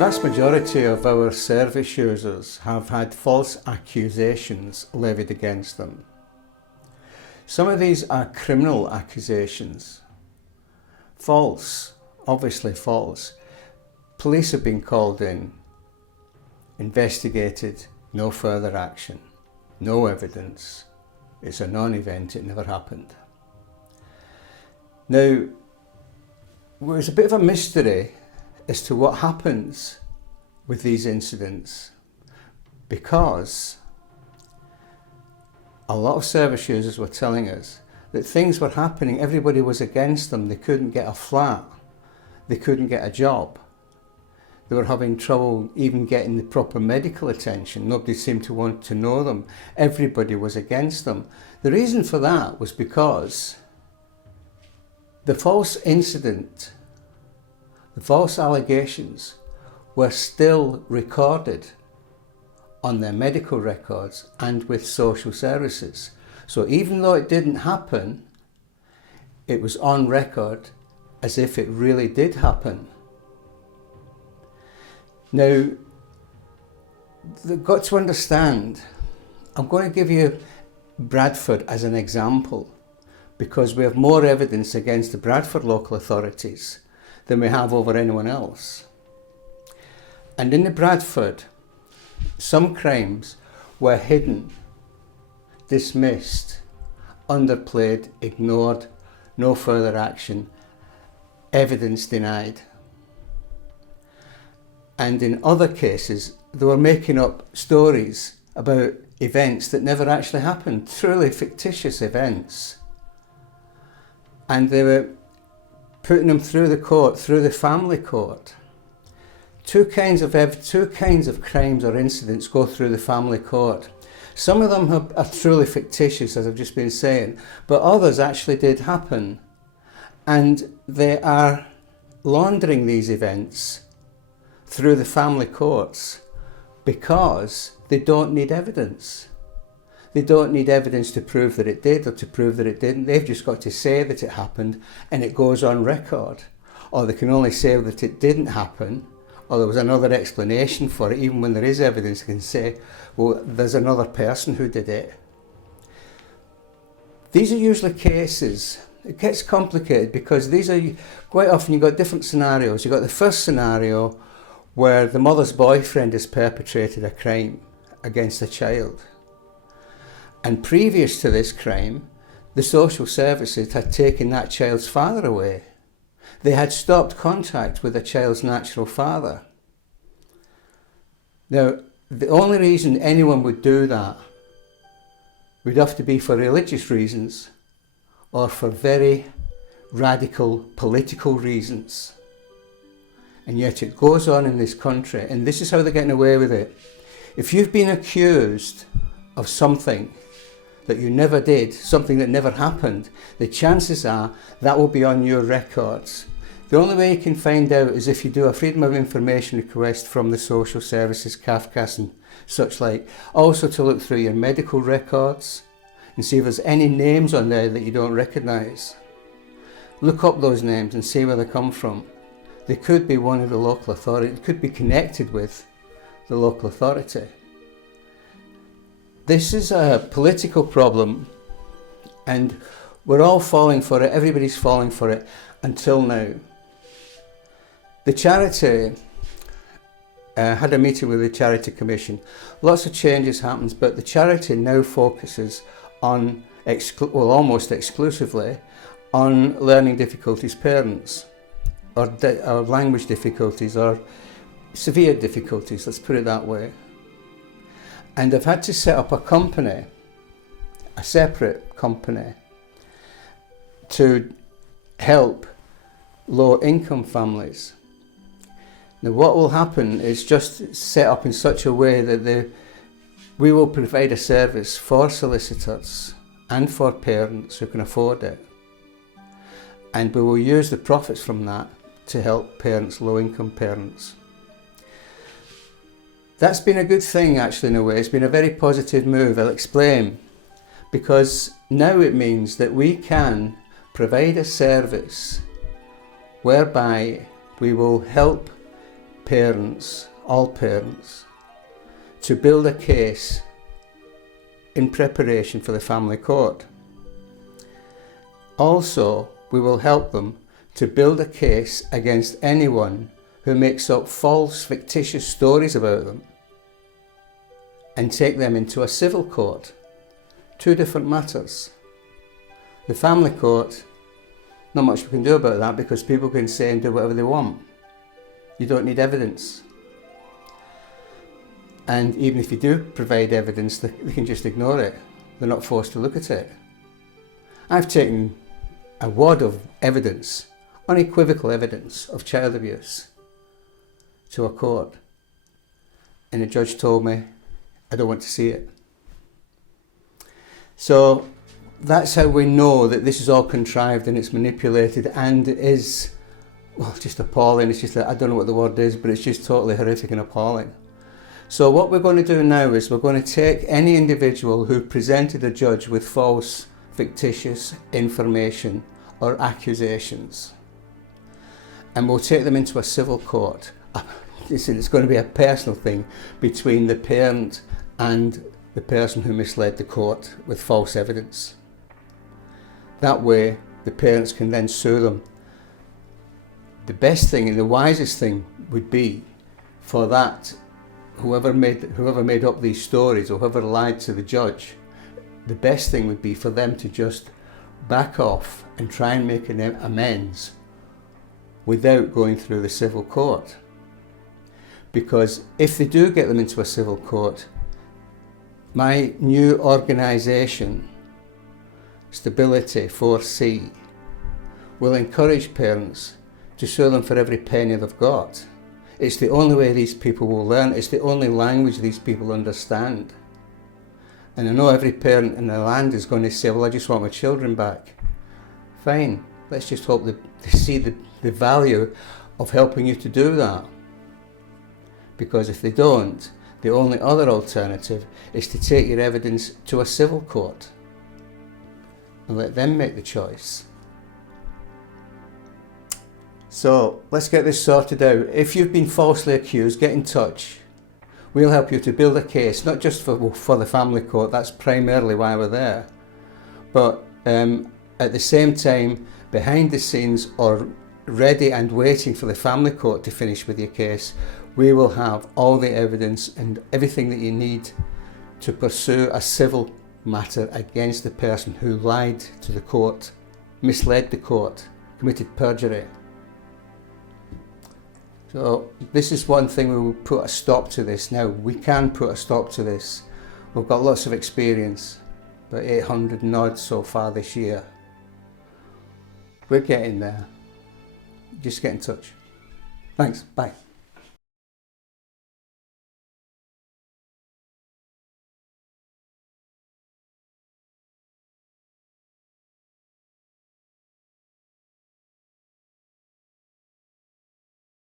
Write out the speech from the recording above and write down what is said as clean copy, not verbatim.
vast majority of our service users have had false accusations levied against them. Some of these are criminal accusations. False, obviously false. Police have been called in, investigated, no further action, no evidence. It's a non-event, it never happened. Now, there's a bit of a mystery as to what happens with these incidents, because a lot of service users were telling us that things were happening, everybody was against them, they couldn't get a flat, they couldn't get a job, they were having trouble even getting the proper medical attention, nobody seemed to want to know them, everybody was against them. The reason for that was because the false incident, the false allegations were still recorded on their medical records and with social services. So even though it didn't happen, it was on record as if it really did happen. Now, they've got to understand, I'm going to give you Bradford as an example, because we have more evidence against the Bradford local authorities than we have over anyone else. And in the Bradford, some crimes were hidden, dismissed, underplayed, ignored, no further action, evidence denied. And in other cases, they were making up stories about events that never actually happened, truly fictitious events. And they were putting them through the court, through the family court. Two kinds of crimes or incidents go through the family court. Some of them are truly fictitious, as I've just been saying, but others actually did happen. And they are laundering these events through the family courts because they don't need evidence. They don't need evidence to prove that it did or to prove that it didn't. They've just got to say that it happened and it goes on record. Or they can only say that it didn't happen, or there was another explanation for it. Even when there is evidence, they can say, well, there's another person who did it. These are usually cases. It gets complicated because these are, quite often you've got different scenarios. You've got the first scenario where the mother's boyfriend has perpetrated a crime against a child. And previous to this crime, the social services had taken that child's father away. They had stopped contact with the child's natural father. Now, the only reason anyone would do that would have to be for religious reasons or for very radical political reasons. And yet it goes on in this country, and this is how they're getting away with it. If you've been accused of something that you never did, something that never happened, the chances are that will be on your records. The only way you can find out is if you do a Freedom of Information request from the social services, CAFCAS and such like. Also to look through your medical records and see if there's any names on there that you don't recognise. Look up those names and see where they come from. They could be one of the local authorities, it could be connected with the local authority. This is a political problem and we're all falling for it, everybody's falling for it until now. The charity had a meeting with the Charity Commission. Lots of changes happened, but the charity now focuses on, almost exclusively, on learning difficulties parents, or language difficulties, or severe difficulties, let's put it that way. And I've had to set up a company, a separate company, to help low-income families. Now what will happen is just set up in such a way that we will provide a service for solicitors and for parents who can afford it. And we will use the profits from that to help parents, low-income parents. That's been a good thing actually in a way. It's been a very positive move, I'll explain. Because now it means that we can provide a service whereby we will help parents, all parents, to build a case in preparation for the family court. Also, we will help them to build a case against anyone who makes up false, fictitious stories about them and take them into a civil court. Two different matters. The family court, not much we can do about that because people can say and do whatever they want. You don't need evidence. And even if you do provide evidence, they can just ignore it. They're not forced to look at it. I've taken a wad of evidence, unequivocal evidence of child abuse, to a court. And the judge told me, I don't want to see it. So that's how we know that this is all contrived and it's manipulated and it is, well, just appalling. It's just that I don't know what the word is, but it's just totally horrific and appalling. So what we're going to do now is we're going to take any individual who presented a judge with false, fictitious information or accusations, and we'll take them into a civil court. It's going to be a personal thing between the parent and the person who misled the court with false evidence. That way the parents can then sue them. The best thing and the wisest thing would be for that whoever made up these stories or whoever lied to the judge, the best thing would be for them to just back off and try and make an amends without going through the civil court. Because if they do get them into a civil court, my new organisation, Stability 4C, will encourage parents to sue them for every penny they've got. It's the only way these people will learn. It's the only language these people understand. And I know every parent in the land is going to say, well, I just want my children back. Fine, let's just hope that they see the value of helping you to do that. Because if they don't, the only other alternative is to take your evidence to a civil court and let them make the choice. So let's get this sorted out. If you've been falsely accused, get in touch. We'll help you to build a case, not just for the family court, that's primarily why we're there, but at the same time, behind the scenes or ready and waiting for the family court to finish with your case, we will have all the evidence and everything that you need to pursue a civil matter against the person who lied to the court, misled the court, committed perjury. So this is one thing we will put a stop to this now. We can put a stop to this. We've got lots of experience, about 800 and odd so far this year. We're getting there. Just get in touch. Thanks, bye.